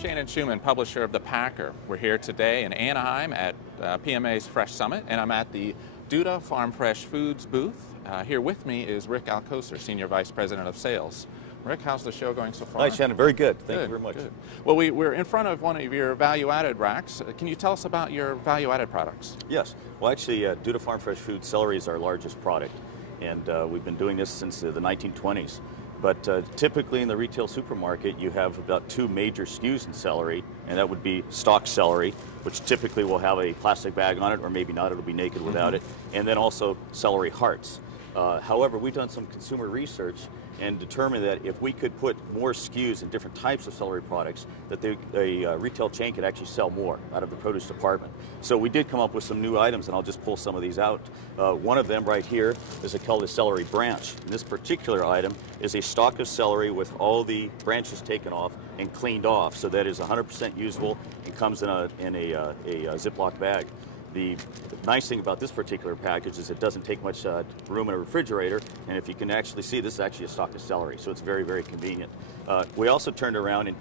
Shannon Schuman, publisher of The Packer. We're here today in Anaheim at PMA's Fresh Summit, and I'm at the Duda Farm Fresh Foods booth. Here with me is Rick Alcocer, Senior Vice President of Sales. Rick, how's the show going so far? Hi, Shannon. Very good. Thank you very much. Good. Well, we're in front of one of your value-added racks. Can you tell us about your value-added products? Yes. Well, actually, Duda Farm Fresh Foods celery is our largest product, and we've been doing this since the 1920s. But typically in the retail supermarket, you have about two major SKUs in celery, and that would be stock celery, which typically will have a plastic bag on it, or maybe not, it'll be naked without it, and then also celery hearts. However, we've done some consumer research and determined that if we could put more SKUs in different types of celery products, that a retail chain could actually sell more out of the produce department. So we did come up with some new items, and I'll just pull some of these out. One of them right here is called a celery branch. And this particular item is a stalk of celery with all the branches taken off and cleaned off, so that is 100% usable and comes in a Ziploc bag. The nice thing about this particular package is it doesn't take much room in a refrigerator, and if you can actually see, this is actually a stalk of celery, so it's very, very convenient. We also turned around and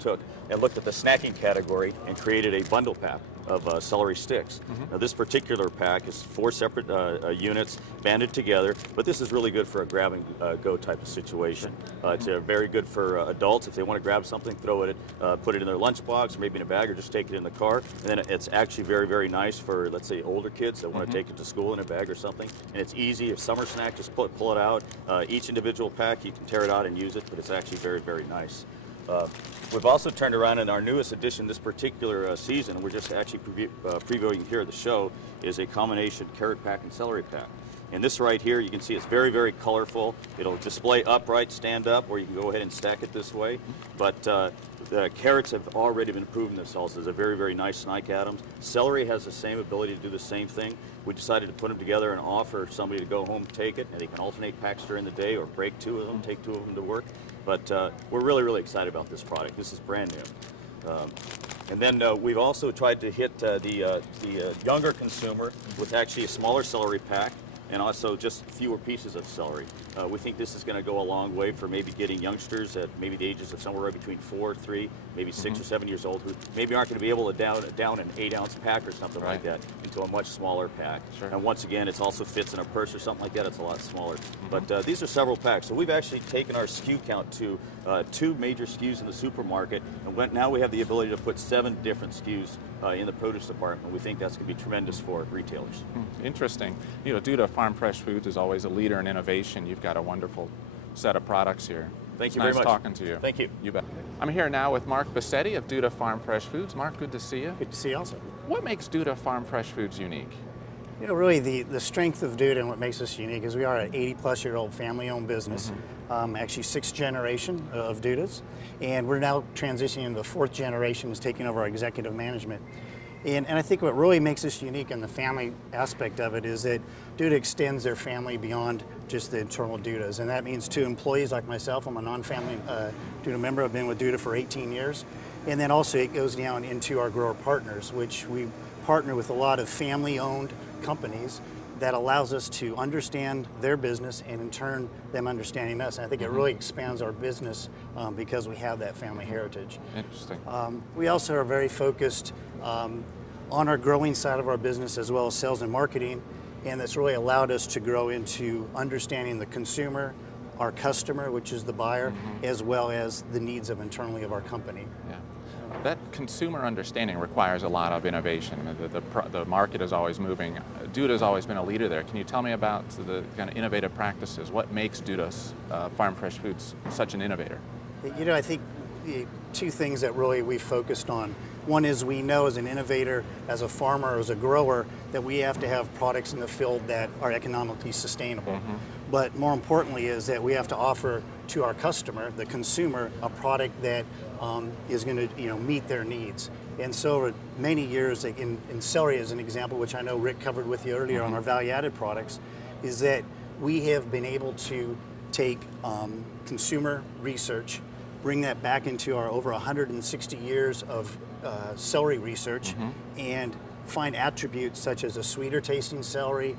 looked at the snacking category and created a bundle pack of celery sticks. Now, this particular pack is 4 separate units banded together, but this is really good for a grab-and-go type of situation. It's very good for adults if they want to grab something, throw it, put it in their lunchbox, or maybe in a bag, or just take it in the car. And then it's actually very, very nice for, let's say, older kids that want to take it to school in a bag or something. And it's easy. A summer snack, just pull it out. Each individual pack, you can tear it out and use it, but it's actually very, very nice. We've also turned around, in our newest edition this particular season, we're just actually previewing here at the show, is a combination carrot pack and celery pack. And this right here, you can see it's very, very colorful. It'll display upright, stand up, or you can go ahead and stack it this way. But the carrots have already been proven themselves as a very, very nice snack items. Celery has the same ability to do the same thing. We decided to put them together and offer somebody to go home and take it, and they can alternate packs during the day or break 2 of them, take 2 of them to work. But we're really, really excited about this product. This is brand new. And then we've also tried to hit the younger consumer with actually a smaller celery pack, and also just fewer pieces of celery. We think this is going to go a long way for maybe getting youngsters at maybe the ages of somewhere between 4, 3, maybe 6 or 7 years old, who maybe aren't going to be able to down an 8-ounce pack or something like that into a much smaller pack. Sure. And once again, it also fits in a purse or something like that. It's a lot smaller. But these are several packs. So we've actually taken our SKU count to 2 major SKUs in the supermarket, and now we have the ability to put 7 different SKUs in the produce department. We think that's going to be tremendous for retailers. Interesting. You know, Duda Farm Fresh Foods is always a leader in innovation. You've got a wonderful set of products here. Thank you very much. Nice talking to you. Thank you. You bet. I'm here now with Mark Bassetti of Duda Farm Fresh Foods. Mark, good to see you. Good to see you also. What makes Duda Farm Fresh Foods unique? You know, really the strength of Duda and what makes us unique is we are an 80-plus-year-old family-owned business, actually 6th generation of Dudas, and we're now transitioning into the 4th generation, is taking over our executive management. And I think what really makes us unique in the family aspect of it is that Duda extends their family beyond just the internal Dudas, and that means to employees like myself. I'm a non-family Duda member. I've been with Duda for 18 years. And then also it goes down into our grower partners, which we partner with a lot of family-owned companies that allows us to understand their business and in turn them understanding us. And I think it really expands our business because we have that family heritage. Interesting. We also are very focused on our growing side of our business as well as sales and marketing, and that's really allowed us to grow into understanding the consumer, our customer, which is the buyer, as well as the needs of internally of our company. Yeah. That consumer understanding requires a lot of innovation. The market is always moving. Duda's always been a leader there. Can you tell me about the kind of innovative practices? What makes Duda's Farm Fresh Foods such an innovator? You know, I think the 2 things that really we focused on. One is we know as an innovator, as a farmer, as a grower, that we have to have products in the field that are economically sustainable. But more importantly is that we have to offer to our customer, the consumer, a product that is going to meet their needs. And so over many years, in celery as an example, which I know Rick covered with you earlier on our value-added products, is that we have been able to take consumer research, bring that back into our over 160 years of celery research, and find attributes such as a sweeter tasting celery,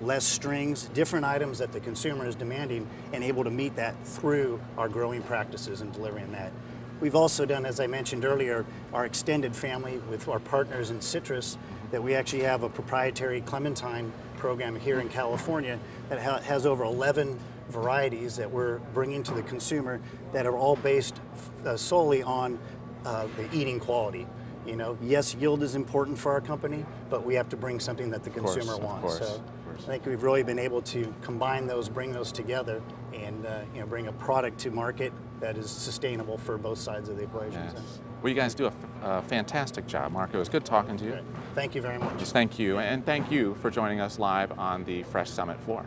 less strings, different items that the consumer is demanding, and able to meet that through our growing practices and delivering that. We've also done, as I mentioned earlier, our extended family with our partners in citrus, that we actually have a proprietary clementine program here in California that has over 11 varieties that we're bringing to the consumer that are all based solely on the eating quality. You know, yes, yield is important for our company, but we have to bring something that the consumer wants. So I think we've really been able to combine those, bring those together, and you know, bring a product to market that is sustainable for both sides of the equation. Yes. So. Well, you guys do a fantastic job, Mark. It was good talking to you. Thank you very much. Thank you, and thank you for joining us live on the Fresh Summit floor.